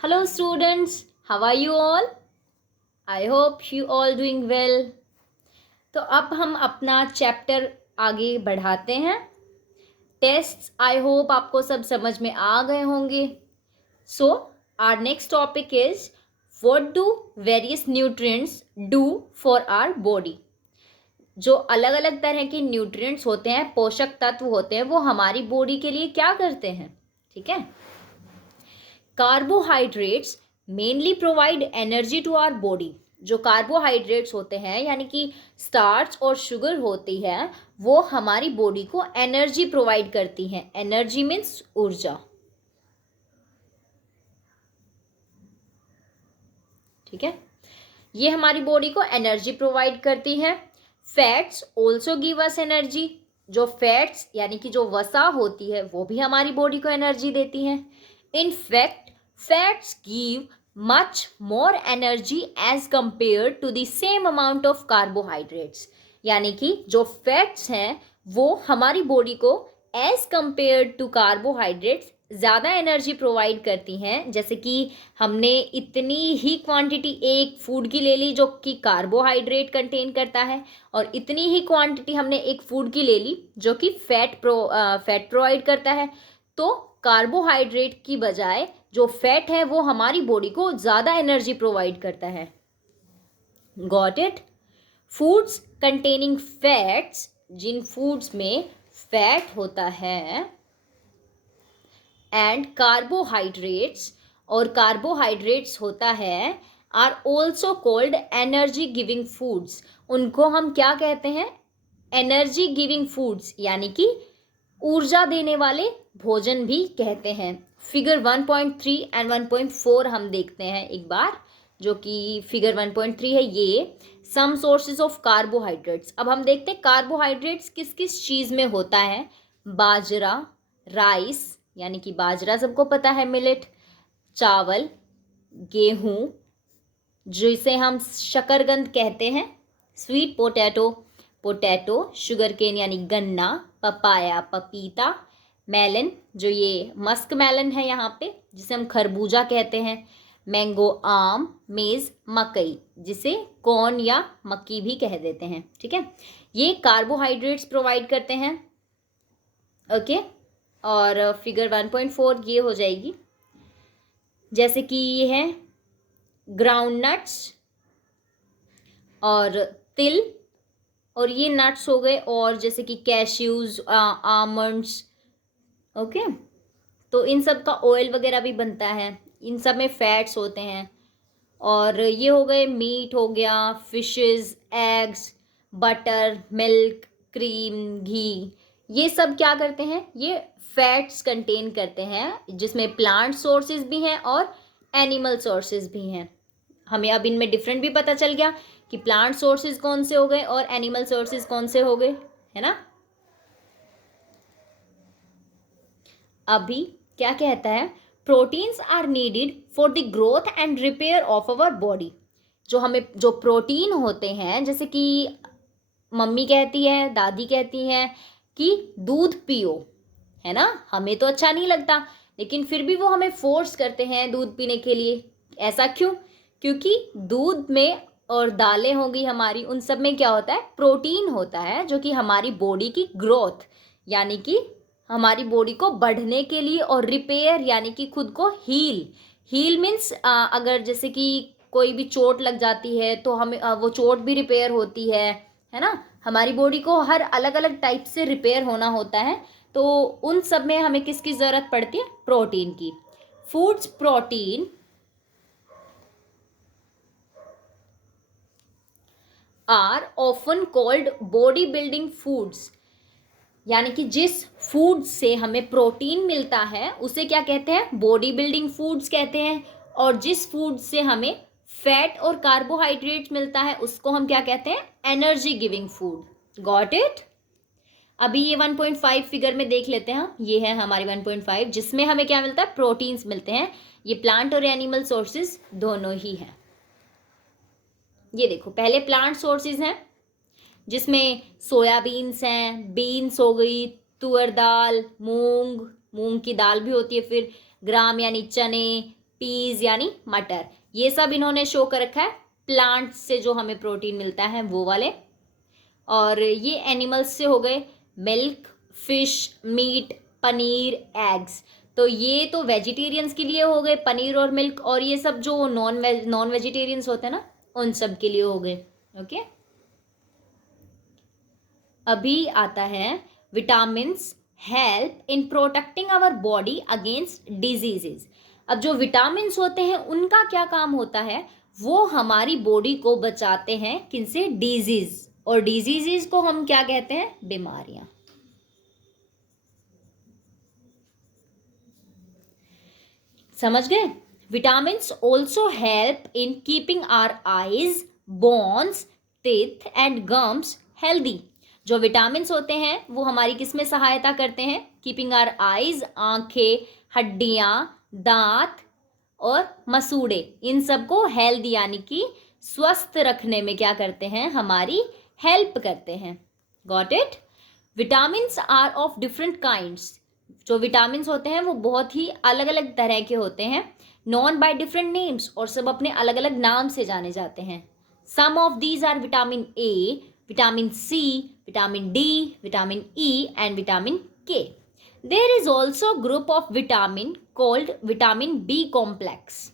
Hello students, how are you all? I hope you all doing well. तो अब हम अपना चैप्टर आगे बढ़ाते हैं. टेस्ट्स आई होप आपको सब समझ में आ गए होंगे. So our next topic is what do various nutrients do for our body. जो अलग अलग तरह के न्यूट्रिएंट्स होते हैं, पोषक तत्व होते हैं, वो हमारी बॉडी के लिए क्या करते हैं. ठीक है. Carbohydrates mainly provide energy to our body. जो कार्बोहाइड्रेट्स होते हैं यानी कि स्टार्च और शुगर होती है, वो हमारी बॉडी को एनर्जी प्रोवाइड करती हैं. एनर्जी मीन्स ऊर्जा. ठीक है. ये हमारी बॉडी को एनर्जी प्रोवाइड करती है. Fats also give us energy. जो फैट्स यानी कि जो वसा होती है वो भी हमारी बॉडी को एनर्जी देती हैं. In fact fats give much more energy as compared to the same amount of carbohydrates. यानी कि जो फैट्स हैं वो हमारी बॉडी को एज कंपेयर्ड टू कार्बोहाइड्रेट्स ज़्यादा एनर्जी प्रोवाइड करती हैं. जैसे कि हमने इतनी ही क्वांटिटी एक फूड की ले ली जो कि कार्बोहाइड्रेट कंटेन करता है, और इतनी ही क्वांटिटी हमने एक फूड की ले ली जो कि फैट प्रोवाइड करता है. तो कार्बोहाइड्रेट की बजाय जो फैट है वो हमारी बॉडी को ज़्यादा एनर्जी प्रोवाइड करता है. Got it. Foods containing fats, जिन फूड्स में फैट होता है, एंड कार्बोहाइड्रेट्स, और कार्बोहाइड्रेट्स होता है, are also called energy giving foods. उनको हम क्या कहते हैं? एनर्जी गिविंग फूड्स, यानी कि ऊर्जा देने वाले भोजन भी कहते हैं. फिगर 1.3 एंड 1.4 हम देखते हैं एक बार, जो कि फिगर 1.3 है. ये सम सोर्सेज ऑफ कार्बोहाइड्रेट्स. अब हम देखते हैं कार्बोहाइड्रेट्स किस किस चीज़ में होता है. बाजरा, राइस यानी कि बाजरा सबको पता है, मिलेट, चावल, गेहूँ जिसे हम शकरकंद कहते हैं, स्वीट पोटैटो, शुगर केन यानी गन्ना, पपाया पपीता, मेलन जो ये मस्क मेलन है यहाँ पे जिसे हम खरबूजा कहते हैं, मैंगो आम, मेज़ मकई जिसे कॉर्न या मक्की भी कह देते हैं. ठीक है. ये कार्बोहाइड्रेट्स प्रोवाइड करते हैं. ओके. और फिगर 1.4 ये हो जाएगी. जैसे कि ये है ग्राउंड नट्स और तिल, और ये नट्स हो गए, और जैसे कि कैश्यूज, आमंड्स. ओके. तो इन सब का ऑयल वगैरह भी बनता है. इन सब में फैट्स होते हैं. और ये हो गए मीट हो गया, fishes, eggs, butter, milk, cream, घी. ये सब क्या करते हैं? ये फैट्स कंटेन करते हैं, जिसमें प्लांट सोर्सेज भी हैं और एनिमल सोर्सेज भी हैं. हमें अब इनमें डिफरेंट भी पता चल गया कि प्लांट सोर्सेज कौन से हो गए और एनिमल सोर्सेज कौन से हो गए, है ना. अभी क्या कहता है? Proteins are needed for the growth and repair of our body. जो हमें जो प्रोटीन होते हैं, जैसे कि मम्मी कहती है, दादी कहती हैं कि दूध पियो, है ना. हमें तो अच्छा नहीं लगता, लेकिन फिर भी वो हमें फोर्स करते हैं दूध पीने के लिए. ऐसा क्यों? क्योंकि दूध में और दालें होंगी हमारी, उन सब में क्या होता है? प्रोटीन होता है, जो कि हमारी बॉडी की ग्रोथ यानी कि हमारी बॉडी को बढ़ने के लिए, और रिपेयर यानी कि खुद को हील मीन्स अगर जैसे कि कोई भी चोट लग जाती है तो हमें वो चोट भी रिपेयर होती है ना. हमारी बॉडी को हर अलग अलग टाइप से रिपेयर होना होता है. तो उन सब में हमें किसकी ज़रूरत पड़ती है? प्रोटीन की. Foods protein are often called body building foods. यानी कि जिस फूड से हमें प्रोटीन मिलता है उसे क्या कहते हैं? बॉडी बिल्डिंग फूड्स कहते हैं. और जिस फूड से हमें फैट और कार्बोहाइड्रेट मिलता है उसको हम क्या कहते हैं? Energy giving food. Got it. अभी ये 1.5 फिगर में देख लेते हैं. ये है हमारी 1.5 जिसमें हमें क्या मिलता है? प्रोटीन्स मिलते हैं. ये प्लांट और एनिमल सोर्सेज दोनों ही हैं. ये देखो, पहले प्लांट सोर्सेज हैं जिसमें सोयाबीन्स हैं, बीन्स हो गई, तुअर दाल, मूंग की दाल भी होती है, फिर ग्राम यानी चने, पीज यानी मटर, ये सब इन्होंने शो कर रखा है। प्लांट्स से जो हमें प्रोटीन मिलता है वो वाले, और ये एनिमल्स से हो गए milk, fish, meat, paneer, eggs. तो ये तो वेजिटेरियंस के लिए हो गए पनीर और मिल्क, और ये सब जो नॉन वेजिटेरियंस होते हैं ना उन सब के लिए हो गए। ओके, अभी आता है vitamins help in protecting our body against diseases. अब जो विटामिन्स होते हैं उनका क्या काम होता है, वो हमारी बॉडी को बचाते हैं किनसे, डिजीज, और डिजीजेस को हम क्या कहते हैं, बीमारियां। समझ गए। Vitamins also help in keeping our eyes, bones, teeth and gums healthy. जो विटामिन्स होते हैं वो हमारी किस में सहायता करते हैं, कीपिंग आवर आईज, आंखें, हड्डियां, दांत और मसूड़े, इन सबको हेल्दी यानी कि स्वस्थ रखने में क्या करते हैं, हमारी हेल्प करते हैं। Got it. Vitamins are of different kinds. जो विटामिन्स होते हैं वो बहुत ही अलग अलग तरह के होते हैं, नॉन बाय डिफरेंट नेम्स, और सब अपने अलग अलग नाम से जाने जाते हैं। Some of these are vitamin A, vitamin C, vitamin D, vitamin E and vitamin K. There is also group of vitamin called vitamin B complex,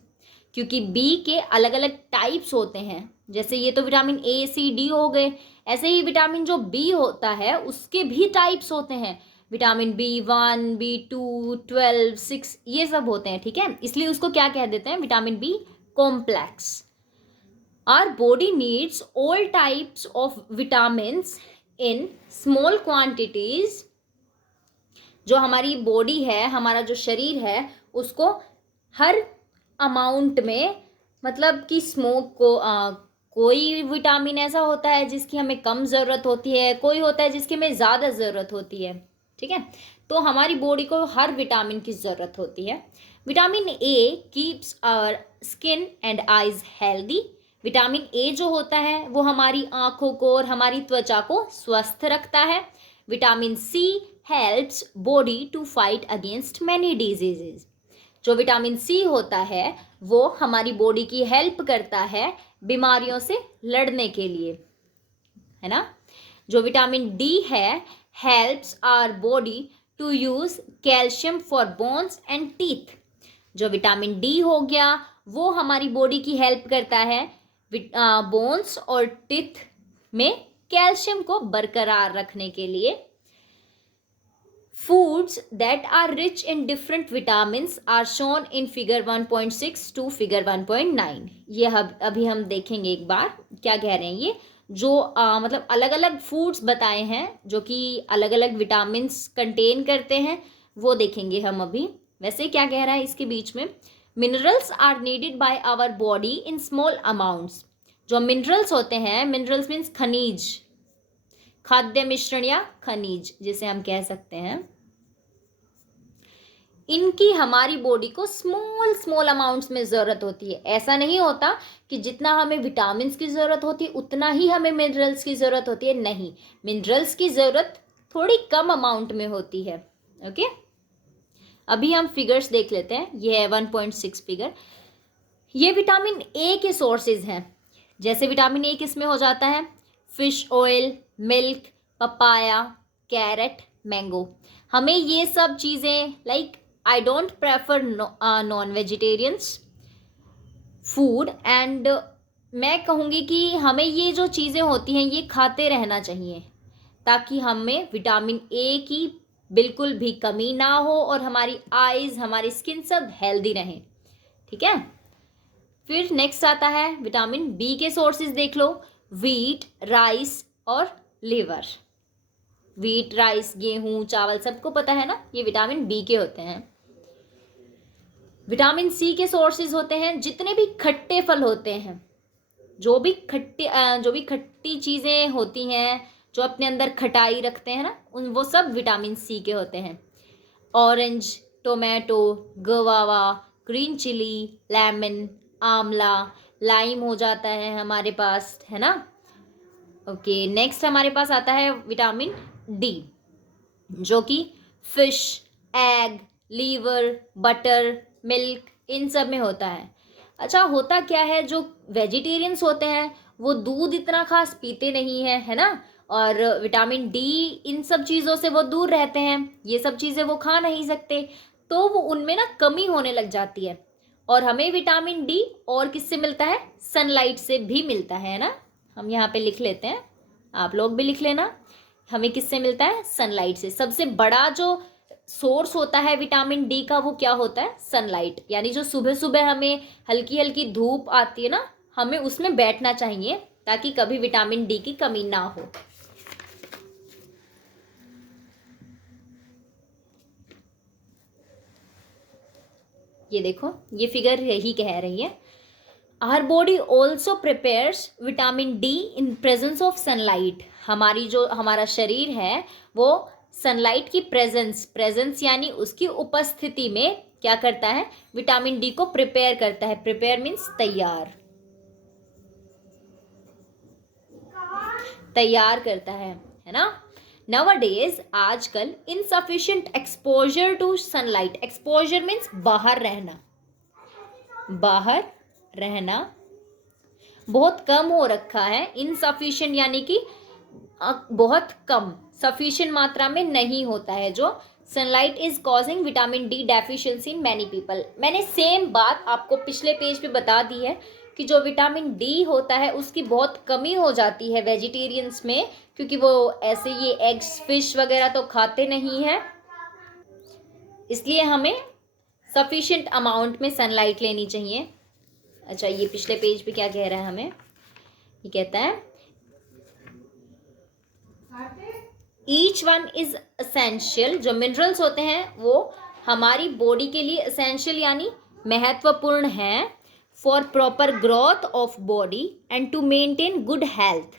क्योंकि बी के अलग अलग टाइप्स होते हैं। जैसे ये तो विटामिन ए सी डी हो गए, ऐसे ही विटामिन जो बी होता है उसके भी टाइप्स होते हैं, विटामिन B1, B2, 12, 6, ये सब होते हैं। ठीक है, इसलिए उसको क्या कह देते हैं, vitamin B complex. Our body needs all types of vitamins in small quantities. जो हमारी बॉडी है, हमारा जो शरीर है, उसको हर अमाउंट में, मतलब कि स्मोक को कोई विटामिन ऐसा होता है जिसकी हमें कम ज़रूरत होती है, कोई होता है जिसकी हमें ज़्यादा ज़रूरत होती है। ठीक है, तो हमारी बॉडी को हर विटामिन की ज़रूरत होती है। Vitamin A keeps our skin and eyes healthy. Vitamin A जो होता है वो हमारी आँखों को और हमारी त्वचा को स्वस्थ रखता है। Vitamin C helps body to fight against many diseases. जो विटामिन सी होता है वो हमारी बॉडी की हेल्प करता है बीमारियों से लड़ने के लिए, है ना। जो विटामिन डी है, helps our body to use calcium for bones and teeth. जो विटामिन डी हो गया वो हमारी बॉडी की हेल्प करता है बोन्स और टीथ में कैल्शियम को बरकरार रखने के लिए। Foods that are rich in different vitamins are shown in figure 1.6 to figure 1.9। ये अभी हम देखेंगे एक बार क्या कह रहे हैं ये, जो मतलब अलग अलग फूड्स बताए हैं जो कि अलग अलग विटामिन्स कंटेन करते हैं, वो देखेंगे हम अभी। वैसे क्या कह रहा है इसके बीच में, minerals are needed by our body in small amounts. जो मिनरल्स होते हैं, मिनरल्स मीन्स खनिज, खाद्य मिश्रण या खनिज जिसे हम कह सकते हैं, इनकी हमारी बॉडी को स्मॉल अमाउंट्स में ज़रूरत होती है। ऐसा नहीं होता कि जितना हमें विटामिन्स की ज़रूरत होती है उतना ही हमें मिनरल्स की ज़रूरत होती है, नहीं, मिनरल्स की ज़रूरत थोड़ी कम अमाउंट में होती है। ओके, अभी हम फिगर्स देख लेते हैं। ये है 1.6 फिगर। ये विटामिन ए के सोर्सेज हैं। जैसे विटामिन ए किस में हो जाता है, fish oil, milk, papaya, carrot, mango. हमें ये सब चीज़ें like I don't prefer non-vegetarians food and मैं कहूँगी कि हमें ये जो चीज़ें होती हैं ये खाते रहना चाहिए ताकि हमें विटामिन ए की बिल्कुल भी कमी ना हो और हमारी आईज, हमारी स्किन सब हेल्दी रहें। ठीक है, फिर नेक्स्ट आता है विटामिन बी के सोर्सेज देख लो, वीट, राइस और लिवर। वीट, राइस, गेहूँ, चावल सबको पता है ना, ये विटामिन बी के होते हैं। विटामिन सी के सोर्सेज होते हैं जितने भी खट्टे फल होते हैं, जो भी खट्टी चीज़ें होती हैं जो अपने अंदर खटाई रखते हैं ना, वो सब विटामिन सी के होते हैं। Orange, tomato, guava, green chilli, lemon, amla, lime हो जाता है हमारे पास, है ना। ओके, नेक्स्ट हमारे पास आता है विटामिन डी, जो कि fish, egg, liver, butter, milk, इन सब में होता है। अच्छा, होता क्या है, जो वेजिटेरियंस होते हैं वो दूध इतना खास पीते नहीं है, है ना, और विटामिन डी इन सब चीज़ों से वो दूर रहते हैं, ये सब चीज़ें वो खा नहीं सकते, तो वो उनमें ना कमी होने लग जाती है। और हमें विटामिन डी और किससे मिलता है, सनलाइट से भी मिलता है ना। हम यहाँ पे लिख लेते हैं, आप लोग भी लिख लेना, हमें किससे मिलता है, सनलाइट से। सबसे बड़ा जो सोर्स होता है विटामिन डी का वो क्या होता है, सनलाइट। यानी जो सुबह सुबह हमें हल्की हल्की धूप आती है ना, हमें उसमें बैठना चाहिए ताकि कभी विटामिन डी की कमी ना हो। ये देखो, ये फिगर यही कह रही है, our body also prepares vitamin D in presence of sunlight. हमारी जो हमारा शरीर है वो सनलाइट की प्रेजेंस यानी उसकी उपस्थिति में क्या करता है, विटामिन डी को प्रिपेयर करता है। प्रिपेयर मीन्स तैयार करता है ना। Nowadays, आजकल insufficient exposure to sunlight, exposure means बाहर रहना बहुत कम हो रखा है। इनसफिशिएंट यानी कि बहुत कम, सफिशिएंट मात्रा में नहीं होता है जो sunlight is causing vitamin D deficiency in many people. मैंने सेम बात आपको पिछले पेज पे बता दी है कि जो विटामिन डी होता है उसकी बहुत कमी हो जाती है वेजिटेरियंस में, क्योंकि वो ऐसे ये एग्स फिश वगैरह तो खाते नहीं हैं, इसलिए हमें सफिशिएंट अमाउंट में सनलाइट लेनी चाहिए। अच्छा, ये पिछले पेज पे क्या कह रहा है हमें, ये कहता है ईच वन इज असेंशियल। जो मिनरल्स होते हैं वो हमारी बॉडी के लिए असेंशियल यानी महत्वपूर्ण है, for proper growth of body and to maintain good health.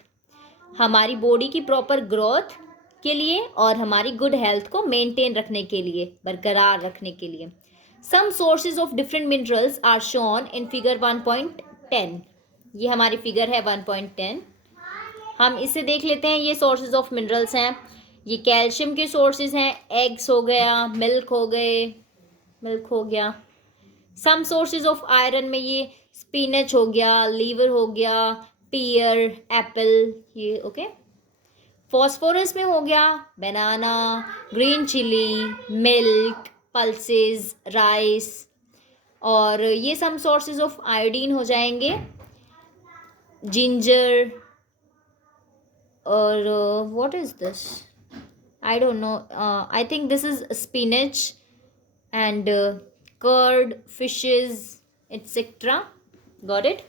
हमारी बॉडी की प्रॉपर ग्रोथ के लिए और हमारी गुड हेल्थ को मेंटेन रखने के लिए, बरकरार रखने के लिए। Some sources of different minerals are shown in figure 1.10। ये हमारी फिगर है 1.10। हम इसे देख लेते हैं, ये सोर्सेज ऑफ मिनरल्स हैं। ये कैल्शियम के सोर्सेज हैं, एग्स हो गया, मिल्क हो गया। सम सोर्सेज ऑफ आयरन में ये स्पिनच हो गया, लीवर हो गया, पियर, एप्पल, ये ओके। फॉस्फोरस में हो गया banana, green chilli, milk, pulses, rice. और ये सम सोर्सेज ऑफ आयोडीन हो जाएंगे, जिंजर, और what is this, I don't know, I think this is spinach and curd, fishes, etc. Got it?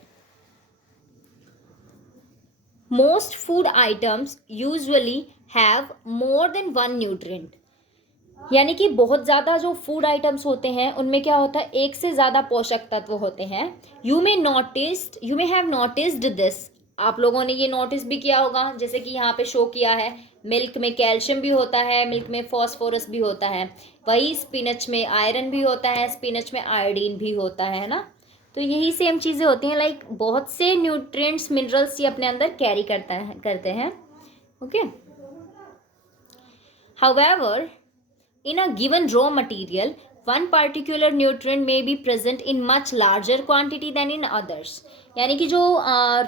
Most food items usually have more than one nutrient. यानी कि बहुत ज़्यादा जो फूड आइटम्स होते हैं उनमें क्या होता है, एक से ज़्यादा पोषक तत्व होते हैं। You may have noticed this. आप लोगों ने ये नोटिस भी किया होगा, जैसे कि यहाँ पे शो किया है, मिल्क में कैल्शियम भी होता है, मिल्क में फॉस्फोरस भी होता है, वही स्पिनच में आयरन भी होता है, स्पिनच में आयोडीन भी होता है ना। तो यही सेम चीज़ें होती हैं, लाइक बहुत से न्यूट्रिएंट्स, मिनरल्स ये अपने अंदर कैरी करते हैं okay. However, in a given raw material, one particular nutrient may be present in much larger quantity than in others. यानी कि जो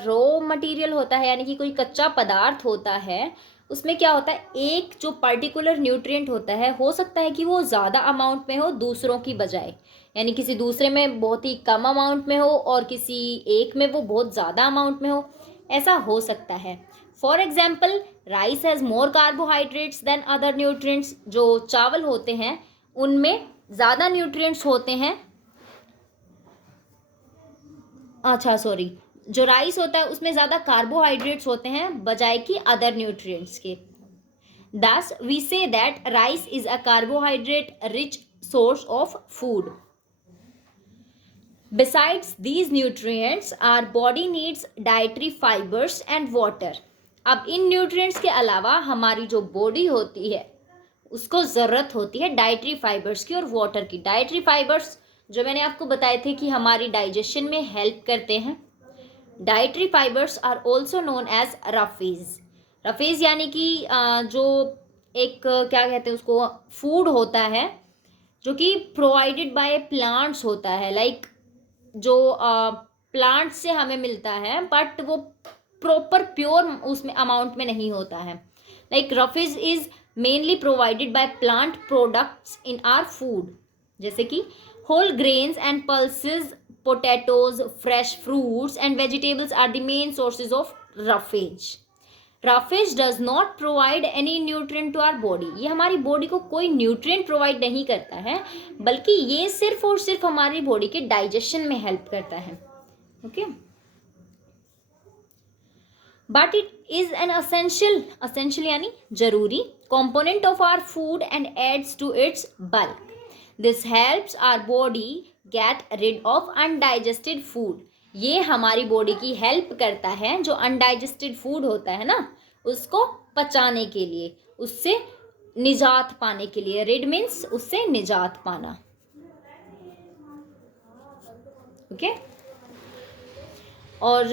रॉ मटेरियल होता है, यानी कि कोई कच्चा पदार्थ होता है, उसमें क्या होता है, एक जो पर्टिकुलर न्यूट्रिएंट होता है, हो सकता है कि वो ज़्यादा अमाउंट में हो दूसरों की बजाय, यानी किसी दूसरे में बहुत ही कम अमाउंट में हो और किसी एक में वो बहुत ज़्यादा अमाउंट में हो, ऐसा हो सकता है। For example, rice has more carbohydrates than other nutrients. जो चावल होते हैं उनमें ज़्यादा न्यूट्रिएंट्स होते हैं, अच्छा सॉरी, जो राइस होता है उसमें ज़्यादा कार्बोहाइड्रेट्स होते हैं बजाय कि अदर न्यूट्रिएंट्स के। Thus, we say that rice is a carbohydrate-rich source of food. Besides these nutrients, our body needs dietary fibers and water. अब इन न्यूट्रिएंट्स के अलावा हमारी जो बॉडी होती है उसको ज़रूरत होती है डाइटरी फाइबर्स की और वाटर की। डाइटरी फाइबर्स जो मैंने आपको बताए थे कि हमारी डाइजेशन में हेल्प करते हैं। Dietary fibres are also known as roughage. Roughage यानी कि जो एक क्या कहते हैं उसको, फूड होता है जो कि प्रोवाइडेड बाय प्लांट्स होता है, लाइक जो प्लांट से हमें मिलता है, बट वो प्रॉपर प्योर उसमें अमाउंट में नहीं होता है. Like roughage is mainly provided by plant products in our food, जैसे कि whole grains and pulses, potatoes, fresh fruits and vegetables are the main sources of roughage. Roughage does not provide any nutrient to our body. ये हमारी body को कोई nutrient provide नहीं करता है, बल्कि ये सिर्फ और सिर्फ हमारी बॉडी के डाइजेशन में हेल्प करता है. Okay, but it is an essential यानी जरूरी component of our food and adds to its bulk. This helps our body get rid of undigested food. ये हमारी बॉडी की हेल्प करता है, जो अनडाइजेस्टेड फूड होता है ना, उसको पचाने के लिए, उससे निजात पाने के लिए. रिड मीन्स उससे निजात पाना. ओके, और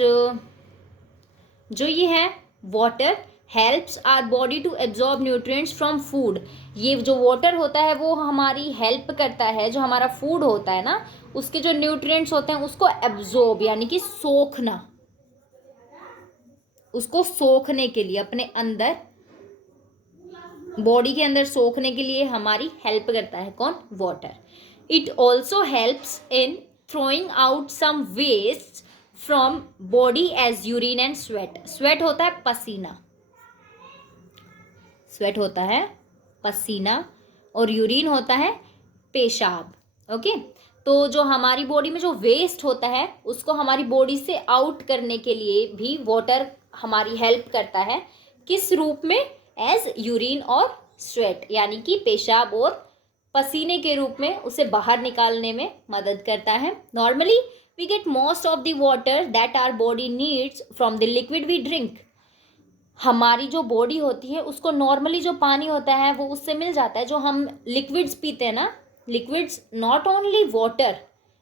जो ये है water helps our body to absorb nutrients from food. ये जो वाटर होता है वो हमारी हेल्प करता है, जो हमारा फूड होता है ना, उसके जो न्यूट्रिएंट्स होते हैं उसको एब्जॉर्ब यानी कि सोखना, उसको सोखने के लिए अपने अंदर बॉडी के अंदर सोखने के लिए हमारी हेल्प करता है. कौन? Water. It also helps in throwing out some waste from body as urine and sweat. Sweat होता है पसीना, स्वेट होता है पसीना, और यूरिन होता है पेशाब. ओके, तो जो हमारी बॉडी में जो वेस्ट होता है उसको हमारी बॉडी से आउट करने के लिए भी वाटर हमारी हेल्प करता है. किस रूप में? एज यूरिन और स्वेट, यानी कि पेशाब और पसीने के रूप में उसे बाहर निकालने में मदद करता है. Normally we get most of the water that our body needs from the liquid we drink. हमारी जो बॉडी होती है उसको नॉर्मली जो पानी होता है वो उससे मिल जाता है, जो हम लिक्विड्स पीते हैं ना. लिक्विड्स नॉट ओनली वाटर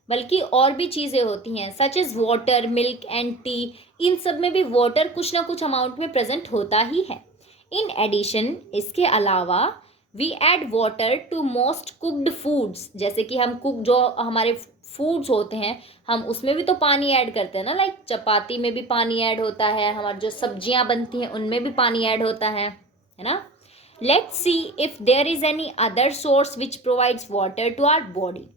बल्कि और भी चीज़ें होती हैं, such is water, milk and tea. इन सब में भी वाटर कुछ ना कुछ अमाउंट में प्रेजेंट होता ही है. इन एडिशन, इसके अलावा we add water to most cooked foods. जैसे कि हम कुक जो हमारे फूड्स होते हैं हम उसमें भी तो पानी ऐड करते हैं ना. लाइक चपाती में भी पानी ऐड होता है, हमारी जो सब्जियां बनती हैं उनमें भी पानी ऐड होता है ना. Let's see if there is any other source which provides water to our body.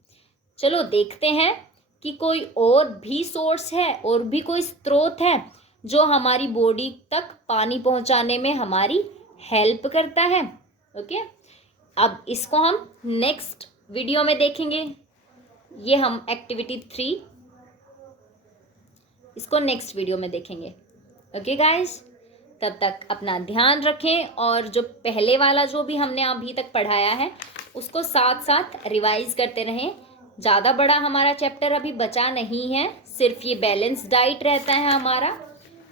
चलो देखते हैं कि कोई और भी सोर्स है, और भी कोई स्रोत है जो हमारी बॉडी तक पानी पहुंचाने में हमारी हेल्प करता है. ओके, अब इसको हम नेक्स्ट वीडियो में देखेंगे. ये हम एक्टिविटी 3 इसको नेक्स्ट वीडियो में देखेंगे. ओके गाइस, तब तक अपना ध्यान रखें, और जो पहले वाला जो भी हमने अभी तक पढ़ाया है उसको साथ साथ रिवाइज करते रहें. ज़्यादा बड़ा हमारा चैप्टर अभी बचा नहीं है, सिर्फ ये बैलेंस डाइट रहता है हमारा,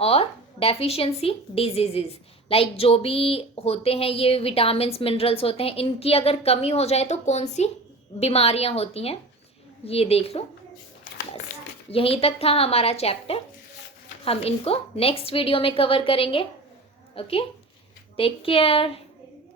और डेफिशिएंसी डिजीजेस. लाइक जो भी होते हैं ये विटामिन्स मिनरल्स होते हैं, इनकी अगर कमी हो जाए तो कौन सी बीमारियां होती हैं ये देख लो. बस यहीं तक था हमारा चैप्टर, हम इनको नेक्स्ट वीडियो में कवर करेंगे. Okay, take care.